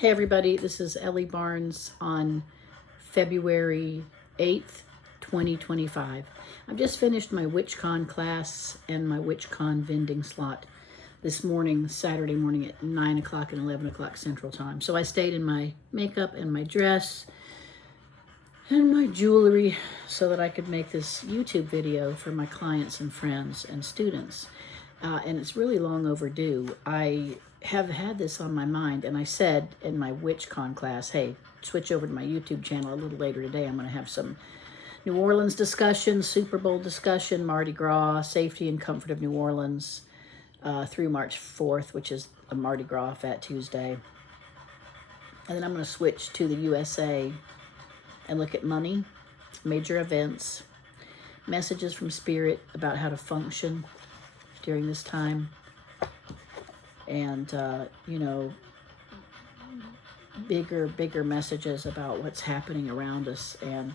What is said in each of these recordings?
Hey everybody, this is Ellie Barnes on February 8th, 2025. I've just finished my WitchCon class and my WitchCon vending slot this morning, Saturday morning at 9 o'clock and 11 o'clock Central Time. So I stayed in my makeup and my dress and my jewelry so that I could make this YouTube video for my clients and friends and students. And it's really long overdue. I have had this on my mind, and I said in my WitchCon class, hey, switch over to my YouTube channel a little later today. I'm going to have some New Orleans discussion, Super Bowl discussion, Mardi Gras, safety and comfort of New Orleans through March 4th, which is a Mardi Gras Fat Tuesday. And then I'm going to switch to the USA and look at money, major events, messages from Spirit about how to function during this time, and bigger messages about what's happening around us. And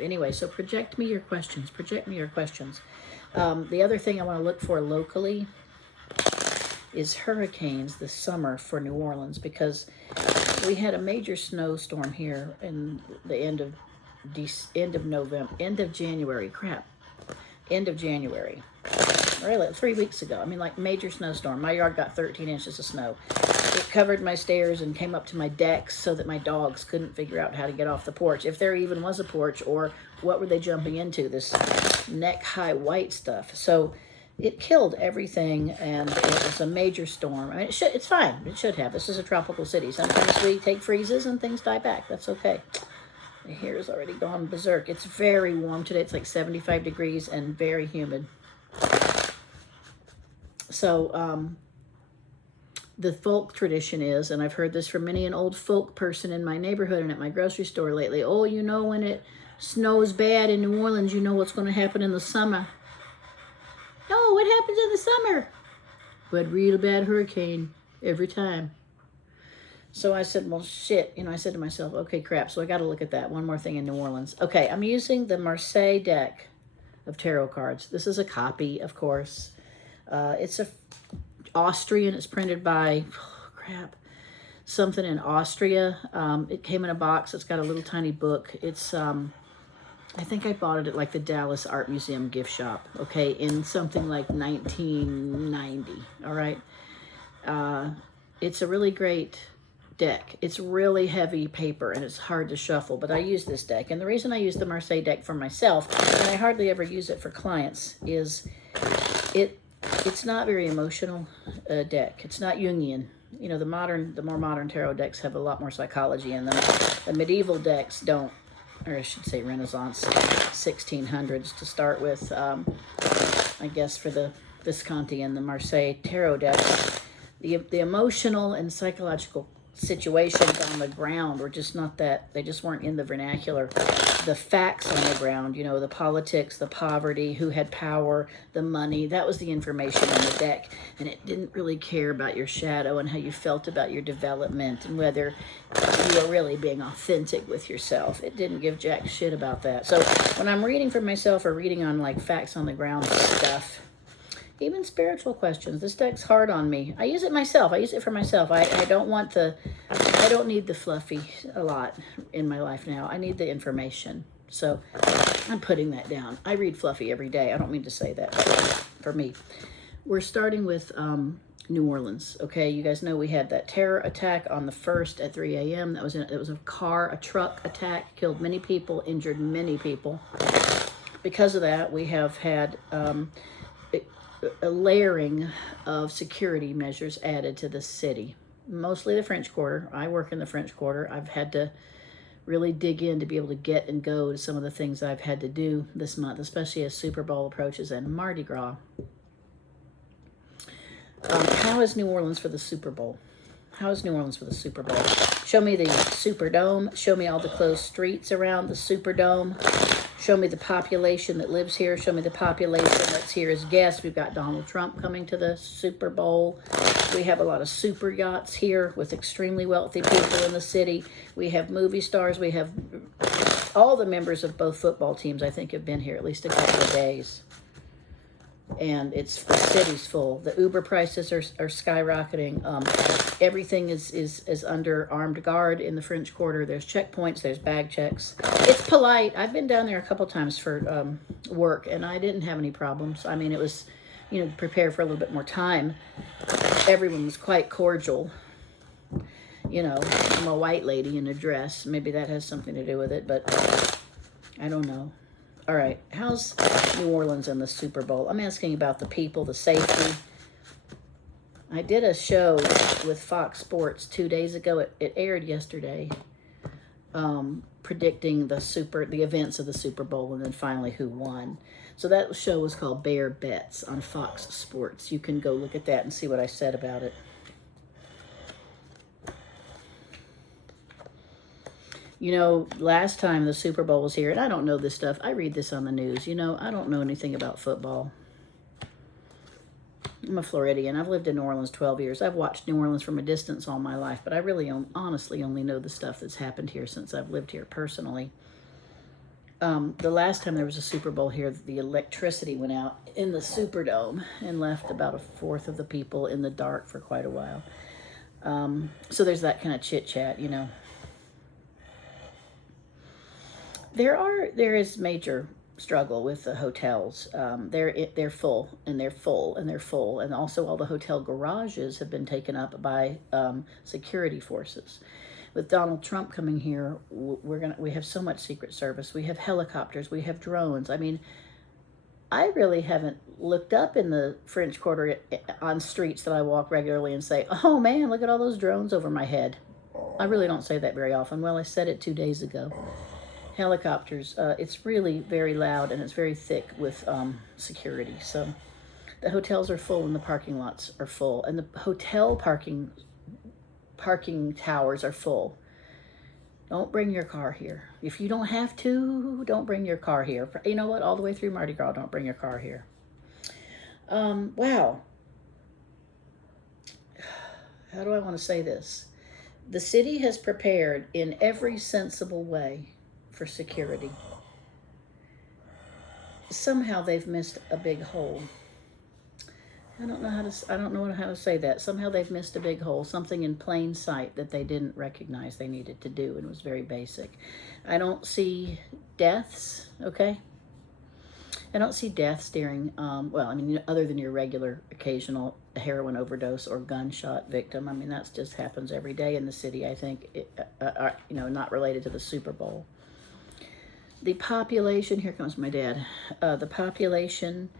anyway, so project me your questions. The other thing I want to look for locally is hurricanes this summer for New Orleans, because we had a major snowstorm here in the end of January. Really, 3 weeks ago. I mean, like, major snowstorm. My yard got 13 inches of snow. It covered my stairs and came up to my decks so that my dogs couldn't figure out how to get off the porch, if there even was a porch, or what were they jumping into, this neck-high white stuff. So it killed everything, and it was a major storm. I mean, it's fine. It should have. This is a tropical city. Sometimes we take freezes and things die back. That's okay. My hair has already gone berserk. It's very warm today. It's like 75 degrees and very humid. So the folk tradition is, and I've heard this from many an old folk person in my neighborhood and at my grocery store lately, oh, you know, when it snows bad in New Orleans, you know what's going to happen in the summer. No, what happens in the summer? But real bad hurricane every time. So I said, well, shit. I said to myself, okay, crap. So I got to look at that. One more thing in New Orleans. Okay, I'm using the Marseille deck of tarot cards. This is a copy, of course. It's Austrian. It's printed by, something in Austria. It came in a box. It's got a little tiny book. It's, I think I bought it at like the Dallas Art Museum gift shop, okay, in something like 1990, all right? It's a really great deck. It's really heavy paper and it's hard to shuffle, but I use this deck. And the reason I use the Marseille deck for myself, and I hardly ever use it for clients, is it's not very emotional deck. It's not Jungian. The more modern tarot decks have a lot more psychology in them. The medieval decks don't, or I should say Renaissance, 1600s to start with. I guess for the Visconti and the Marseille tarot decks, the emotional and psychological situations on the ground were just not that, they just weren't in the vernacular. The facts on the ground, the politics, the poverty, who had power, the money, that was the information on the deck. And it didn't really care about your shadow and how you felt about your development and whether you were really being authentic with yourself. It didn't give jack shit about that. So when I'm reading for myself or reading on like facts on the ground stuff, even spiritual questions, this deck's hard on me. I use it myself. I use it for myself. I don't need the fluffy a lot in my life now. I need the information. So I'm putting that down. I read fluffy every day. I don't mean to say that, but for me. We're starting with New Orleans. Okay, you guys know we had that terror attack on the 1st at 3 a.m. It was a truck attack, killed many people, injured many people. Because of that, we have had a layering of security measures added to the city. Mostly the French Quarter. I work in the French Quarter. I've had to really dig in to be able to get and go to some of the things I've had to do this month, especially as Super Bowl approaches and Mardi Gras. How is New Orleans for the Super Bowl? Show me the Superdome. Show me all the closed streets around the Superdome. Show me the population that lives here. Show me the population that's here as guests. We've got Donald Trump coming to the Super Bowl. We have a lot of super yachts here with extremely wealthy people in the city. We have movie stars. We have all the members of both football teams, I think, have been here at least a couple of days. and the city's full. The Uber prices are skyrocketing. Everything is under armed guard in the French Quarter. There's checkpoints, there's bag checks. It's polite. I've been down there a couple times for work, and I didn't have any problems. I mean, it was, prepare for a little bit more time. Everyone was quite cordial. I'm a white lady in a dress. Maybe that has something to do with it, but I don't know. All right, how's New Orleans and the Super Bowl? I'm asking about the people, the safety. I did a show with Fox Sports 2 days ago. It aired yesterday, predicting the events of the Super Bowl and then finally who won. So that show was called Bear Bets on Fox Sports. You can go look at that and see what I said about it. Last time the Super Bowl was here, and I don't know this stuff. I read this on the news. I don't know anything about football. I'm a Floridian. I've lived in New Orleans 12 years. I've watched New Orleans from a distance all my life, but I really honestly only know the stuff that's happened here since I've lived here personally. The last time there was a Super Bowl here, the electricity went out in the Superdome and left about a fourth of the people in the dark for quite a while. So there's that kind of chit-chat, There is major struggle with the hotels. They're full, and they're full, and they're full, and also all the hotel garages have been taken up by security forces. With Donald Trump coming here, we have so much Secret Service. We have helicopters. We have drones. I mean, I really haven't looked up in the French Quarter on streets that I walk regularly and say, "Oh man, look at all those drones over my head." I really don't say that very often. Well, I said it 2 days ago. Helicopters, it's really very loud and it's very thick with security. So the hotels are full and the parking lots are full, and the hotel parking towers are full. Don't bring your car here. If you don't have to, don't bring your car here. You know what? All the way through Mardi Gras, don't bring your car here. Wow. How do I want to say this? The city has prepared in every sensible way for security. Somehow they've missed a big hole. I don't know how to say that. Somehow they've missed a big hole, something in plain sight that they didn't recognize they needed to do, and it was very basic. I don't see deaths, okay? I don't see deaths during, other than your regular occasional heroin overdose or gunshot victim. I mean, that just happens every day in the city, I think, not related to the Super Bowl. The population, here comes my dad, the population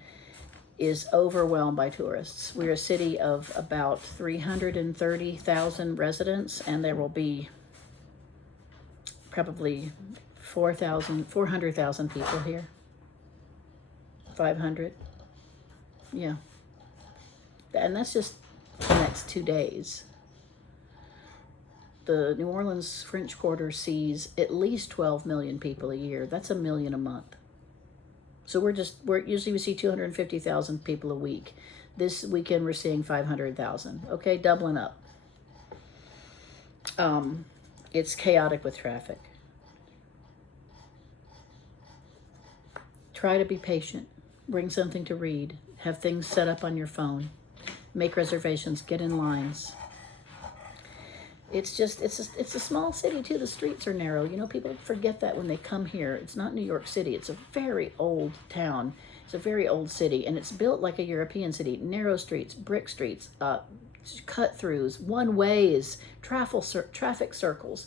is overwhelmed by tourists. We're a city of about 330,000 residents, and there will be probably 400,000 people here. 500. Yeah. And that's just the next 2 days. The New Orleans French Quarter sees at least 12 million people a year. That's 1 million a month. So usually we see 250,000 people a week. This weekend we're seeing 500,000. Okay, doubling up. It's chaotic with traffic. Try to be patient. Bring something to read. Have things set up on your phone. Make reservations. Get in lines. It's a small city too. The streets are narrow. People forget that when they come here. It's not New York City. It's a very old town. It's a very old city, and it's built like a European city. Narrow streets, brick streets, cut-throughs, one-ways, traffic circles,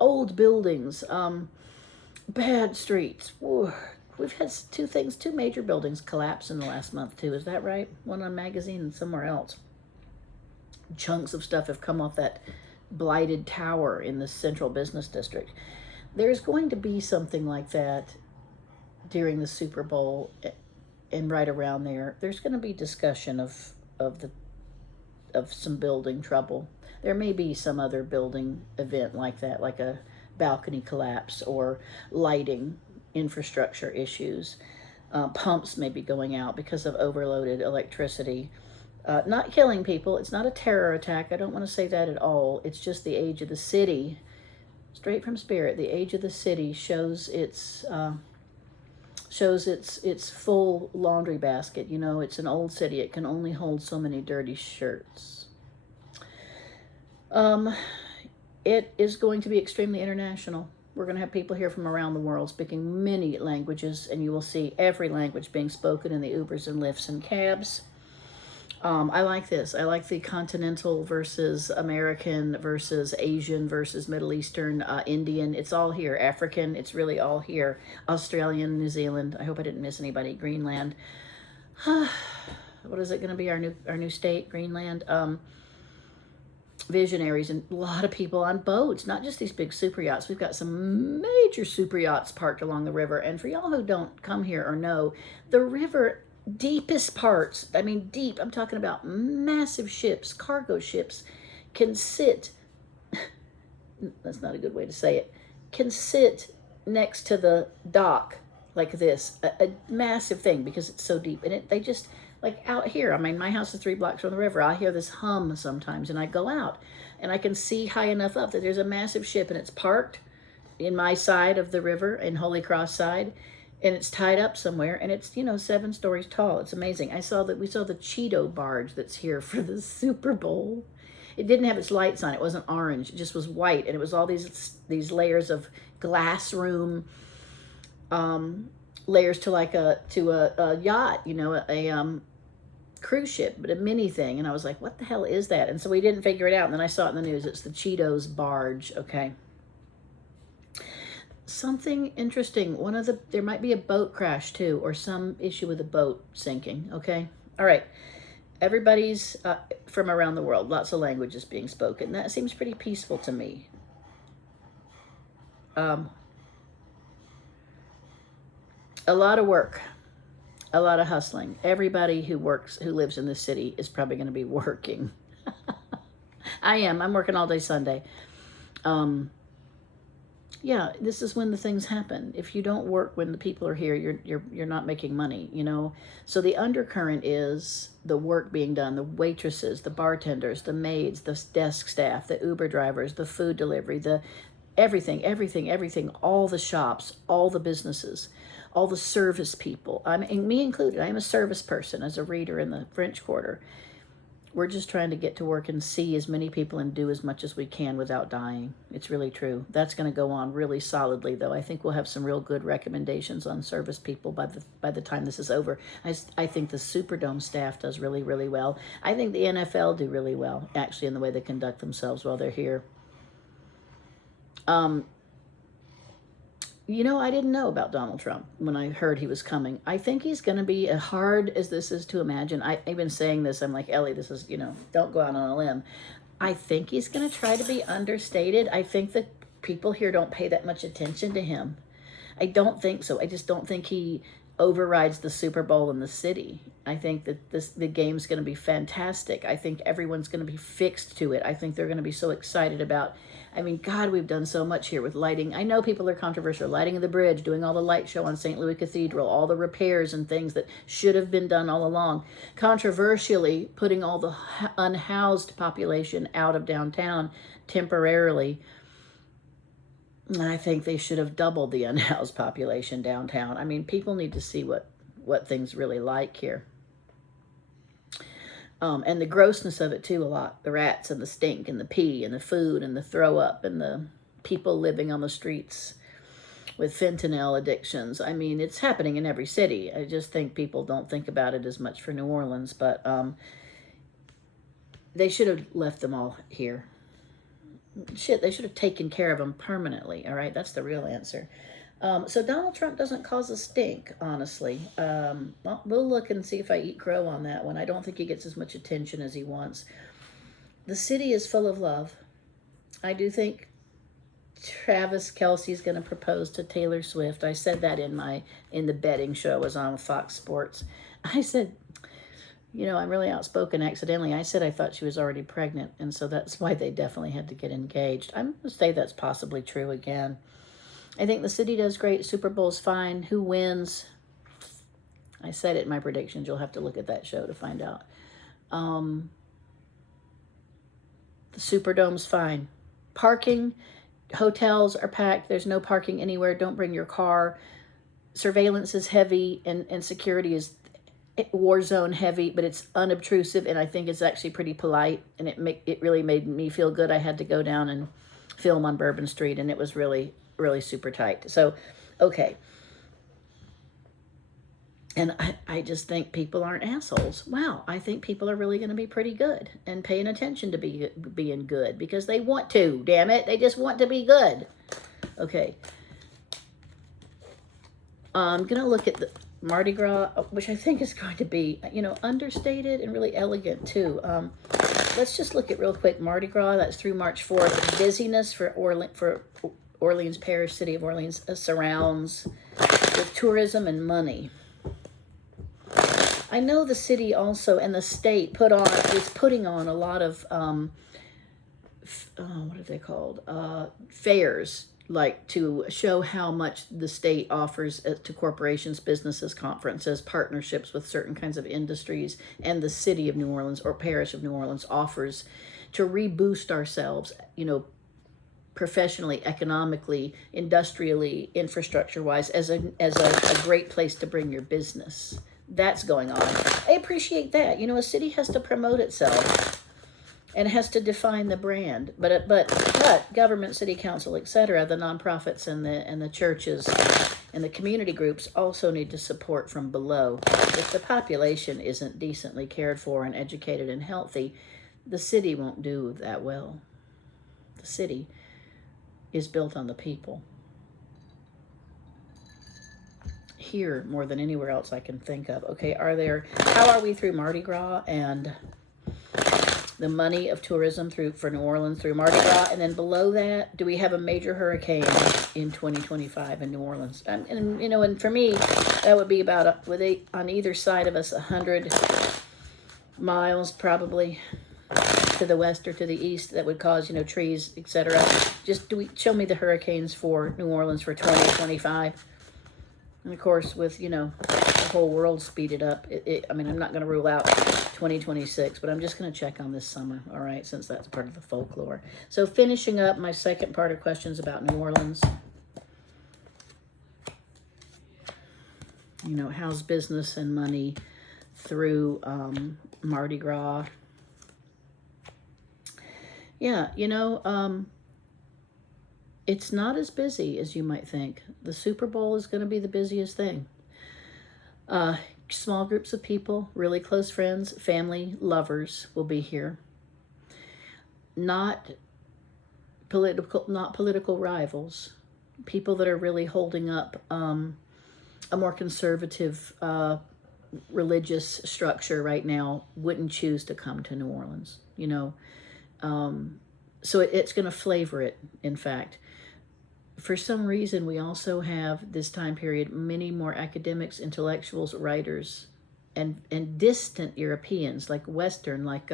old buildings, bad streets. Ooh. We've had two major buildings collapse in the last month too. Is that right? One on Magazine and somewhere else. Chunks of stuff have come off that blighted tower in the central business district. There's going to be something like that during the Super Bowl, and right around there, there's going to be discussion of some building trouble. There may be some other building event like that, like a balcony collapse or lighting infrastructure issues. Pumps may be going out because of overloaded electricity. Not killing people. It's not a terror attack. I don't want to say that at all. It's just the age of the city. Straight from Spirit, the age of the city shows its shows its full laundry basket. You know, it's an old city. It can only hold so many dirty shirts. It is going to be extremely international. We're going to have people here from around the world speaking many languages, and you will see every language being spoken in the Ubers and Lyfts and cabs. I like this. I like the continental versus American versus Asian versus Middle Eastern, Indian. It's all here. African, it's really all here. Australian, New Zealand. I hope I didn't miss anybody. Greenland. What is it going to be? Our new state, Greenland. Visionaries and a lot of people on boats, not just these big super yachts. We've got some major super yachts parked along the river. And for y'all who don't come here or know, the river deepest parts, I mean deep, I'm talking about massive ships, cargo ships, can sit, that's not a good way to say it, can sit next to the dock like this, a massive thing, because it's so deep. And they just, like out here, I mean, my house is 3 blocks from the river. I hear this hum sometimes, and I go out, and I can see high enough up that there's a massive ship, and it's parked in my side of the river, in Holy Cross side, and it's tied up somewhere, and it's, 7 stories tall. It's amazing. We saw the Cheeto barge that's here for the Super Bowl. It didn't have its lights on. It wasn't orange. It just was white, and it was all these layers of glass room, layers to like a yacht, a cruise ship, but a mini thing. And I was like, what the hell is that? And so we didn't figure it out. And then I saw it in the news. It's the Cheetos barge. Okay. Something interesting. There might be a boat crash too, or some issue with a boat sinking. Okay. All right. Everybody's from around the world. Lots of languages being spoken. That seems pretty peaceful to me. A lot of work. A lot of hustling. Everybody who lives in this city is probably going to be working. I'm working all day Sunday. Yeah, this is when the things happen. If you don't work when the people are here, you're not making money, So the undercurrent is the work being done, the waitresses, the bartenders, the maids, the desk staff, the Uber drivers, the food delivery, the everything, all the shops, all the businesses, all the service people, me included. I am a service person as a reader in the French Quarter. We're just trying to get to work and see as many people and do as much as we can without dying. It's really true. That's going to go on really solidly, though. I think we'll have some real good recommendations on service people by the time this is over. I think the Superdome staff does really, really well. I think the NFL do really well, actually, in the way they conduct themselves while they're here. I didn't know about Donald Trump when I heard he was coming. I think he's going to be, as hard as this is to imagine. I've been saying this. I'm like, Ellie, this is, don't go out on a limb. I think he's going to try to be understated. I think that people here don't pay that much attention to him. I don't think so. I just don't think he overrides the Super Bowl in the city. I think that the game's going to be fantastic. I think everyone's going to be fixed to it. I think they're going to be so excited about, God, we've done so much here with lighting. I know people are controversial. Lighting of the bridge, doing all the light show on St. Louis Cathedral, all the repairs and things that should have been done all along. Controversially, putting all the unhoused population out of downtown temporarily. I think they should have doubled the unhoused population downtown. People need to see what things really like here. And the grossness of it too, a lot. The rats and the stink and the pee and the food and the throw up and the people living on the streets with fentanyl addictions. It's happening in every city. I just think people don't think about it as much for New Orleans, but they should have left them all here. They should have taken care of them permanently, all right? That's the real answer. So Donald Trump doesn't cause a stink, honestly. Well, we'll look and see if I eat crow on that one. I don't think he gets as much attention as he wants. The city is full of love. I do think Travis Kelce is going to propose to Taylor Swift. I said that in the betting show I was on with Fox Sports. I said, I'm really outspoken accidentally. I said I thought she was already pregnant, and so that's why they definitely had to get engaged. I'm going to say that's possibly true again. I think the city does great. Super Bowl's fine. Who wins? I said it in my predictions. You'll have to look at that show to find out. The Superdome's fine. Parking, hotels are packed. There's no parking anywhere. Don't bring your car. surveillance is heavy and security is war zone heavy, but it's unobtrusive, and I think it's actually pretty polite, and it really made me feel good. I had to go down and film on Bourbon Street, and it was really, really super tight. So, okay. And I just think people aren't assholes. Wow, I think people are really going to be pretty good and paying attention to being good because they want to, damn it. They just want to be good. Okay. I'm going to look at the Mardi Gras, which I think is going to be, understated and really elegant too. Let's just look at real quick Mardi Gras. That's through March 4th. Busyness for Orleans Parish, City of Orleans surrounds with tourism and money. I know the city also and the state is putting on a lot of what are they called? Fairs, like to show how much the state offers to corporations, businesses, conferences, partnerships with certain kinds of industries, and the city of New Orleans or parish of New Orleans offers to reboost ourselves, professionally, economically, industrially, infrastructure-wise, as a great place to bring your business. That's going on. I appreciate that. A city has to promote itself and has to define the brand. But government, city council, etc., the nonprofits and the churches and the community groups also need to support from below. If the population isn't decently cared for and educated and healthy, the city won't do that well. The city is built on the people. Here more than anywhere else I can think of. Okay, how are we through Mardi Gras and the money of tourism for New Orleans through Mardi Gras? And then below that, do we have a major hurricane in 2025 in New Orleans? And for me, that would be about on either side of us 100 miles probably to the west or to the east that would cause trees, etc. Just show me the hurricanes for New Orleans for 2025. And of course, with, the whole world speeded up, I'm not going to rule out 2026, but I'm just going to check on this summer, all right, since that's part of the folklore. So finishing up my second part of questions about New Orleans. How's business and money through Mardi Gras? Yeah, it's not as busy as you might think. The Super Bowl is going to be the busiest thing. Small groups of people, really close friends, family, lovers will be here. Not political rivals. People that are really holding up a more conservative religious structure right now wouldn't choose to come to New Orleans. So it's going to flavor it, in fact. For some reason, we also have this time period many more academics, intellectuals, writers, and distant Europeans, like Western, like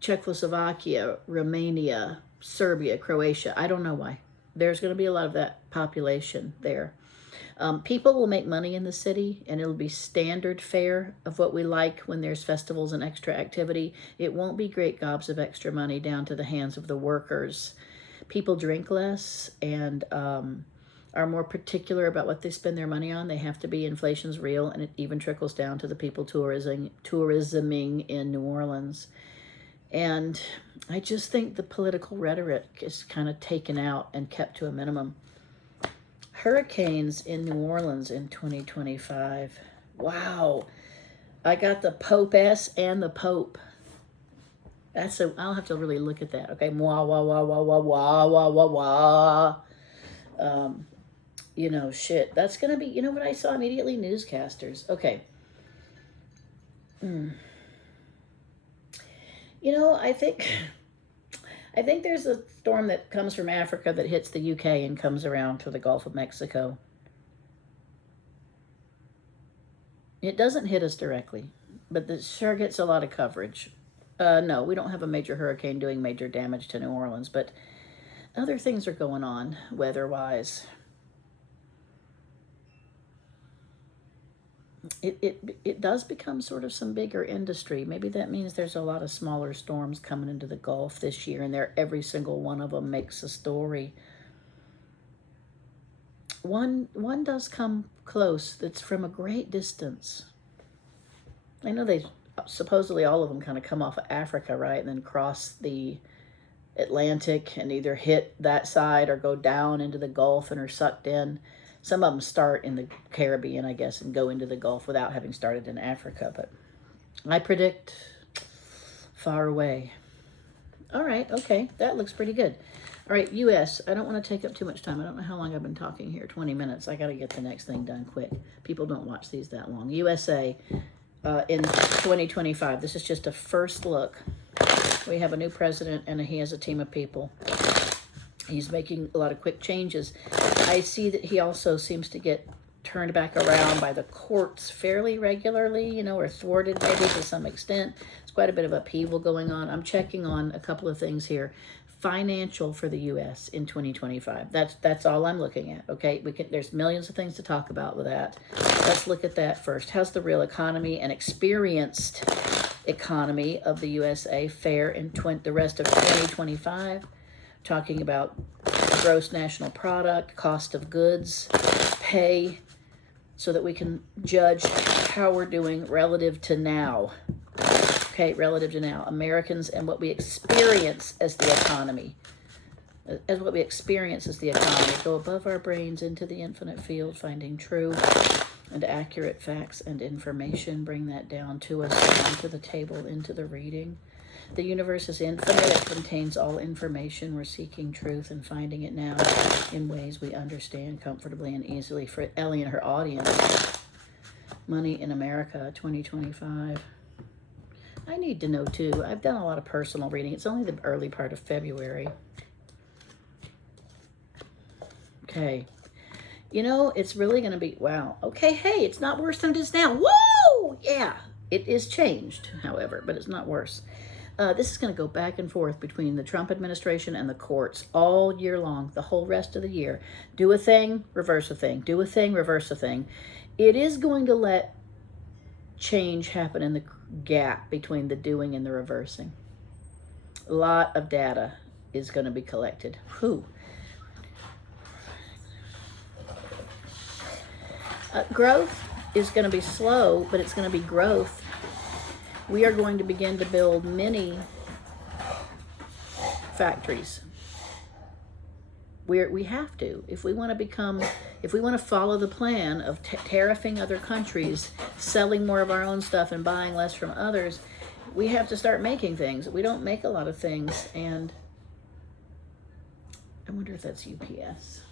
Czechoslovakia, Romania, Serbia, Croatia. I don't know why. There's going to be a lot of that population there. People will make money in the city, and it'll be standard fare of what we like when there's festivals and extra activity. It won't be great gobs of extra money down to the hands of the workers. People drink less and are more particular about what they spend their money on. They have to be. Inflation's real, and it even trickles down to the people tourisming in New Orleans. And I just think the political rhetoric is kind of taken out and kept to a minimum. Hurricanes in New Orleans in 2025. Wow. I got the Pope-S and the Pope. I'll have to really look at that. Okay. Wah, wah, wah, wah, wah, wah, wah, wah, wah. Shit. That's going to be, what I saw immediately? Newscasters. Okay. I think there's a storm that comes from Africa that hits the UK and comes around to the Gulf of Mexico. It doesn't hit us directly, but it sure gets a lot of coverage. No, we don't have a major hurricane doing major damage to New Orleans, but other things are going on weather-wise. It does become sort of some bigger industry. Maybe that means there's a lot of smaller storms coming into the Gulf this year, and every single one of them makes a story. One does come close that's from a great distance. I know they supposedly all of them kind of come off of Africa, right? And then cross the Atlantic and either hit that side or go down into the Gulf and are sucked in. Some of them start in the Caribbean, I guess, and go into the Gulf without having started in Africa. But I predict far away. All right, okay, that looks pretty good. All right, U.S. I don't want to take up too much time. I don't know how long I've been talking here. 20 minutes. I got to get the next thing done quick. People don't watch these that long. USA in 2025. This is just a first look. We have a new president, and he has a team of people. He's making a lot of quick changes. I see that he also seems to get turned back around by the courts fairly regularly, you know, or thwarted maybe to some extent. There's quite a bit of upheaval going on. I'm checking on a couple of things here. Financial for the U.S. in 2025. That's all I'm looking at, okay? There's millions of things to talk about with that. Let's look at that first. How's the real economy and experienced economy of the USA fare in the rest of 2025? Talking about gross national product, cost of goods, pay, so that we can judge how we're doing relative to now. Okay, relative to now. Americans and what we experience as the economy. As what we experience as the economy. Go above our brains into the infinite field, finding true and accurate facts and information. Bring that down to us, onto the table, into the reading. The universe is infinite. It contains all information. We're seeking truth and finding it now in ways we understand comfortably and easily. For Ellie and her audience, Money in America 2025. I need to know too. I've done a lot of personal reading. It's only the early part of February. Okay. You know, it's really going to be, wow. Okay, hey, it's not worse than it is now. Woo! Yeah, it is changed, however, but it's not worse. This is going to go back and forth between the Trump administration and the courts all year long, the whole rest of the year. Do a thing, reverse a thing. Do a thing, reverse a thing. It is going to let change happen in the gap between the doing and the reversing. A lot of data is going to be collected. Whew. Growth is going to be slow, but it's going to be growth. We are going to begin to build many factories. We have to. If we want to follow the plan of tariffing other countries, selling more of our own stuff and buying less from others, we have to start making things. We don't make a lot of things, and I wonder if that's UPS.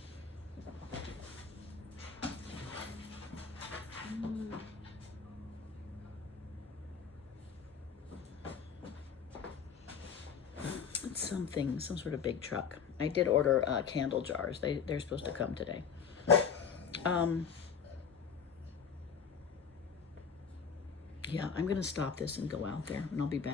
It's something, some sort of big truck. I did order candle jars. They're supposed to come today. Yeah, I'm going to stop this and go out there, and I'll be back.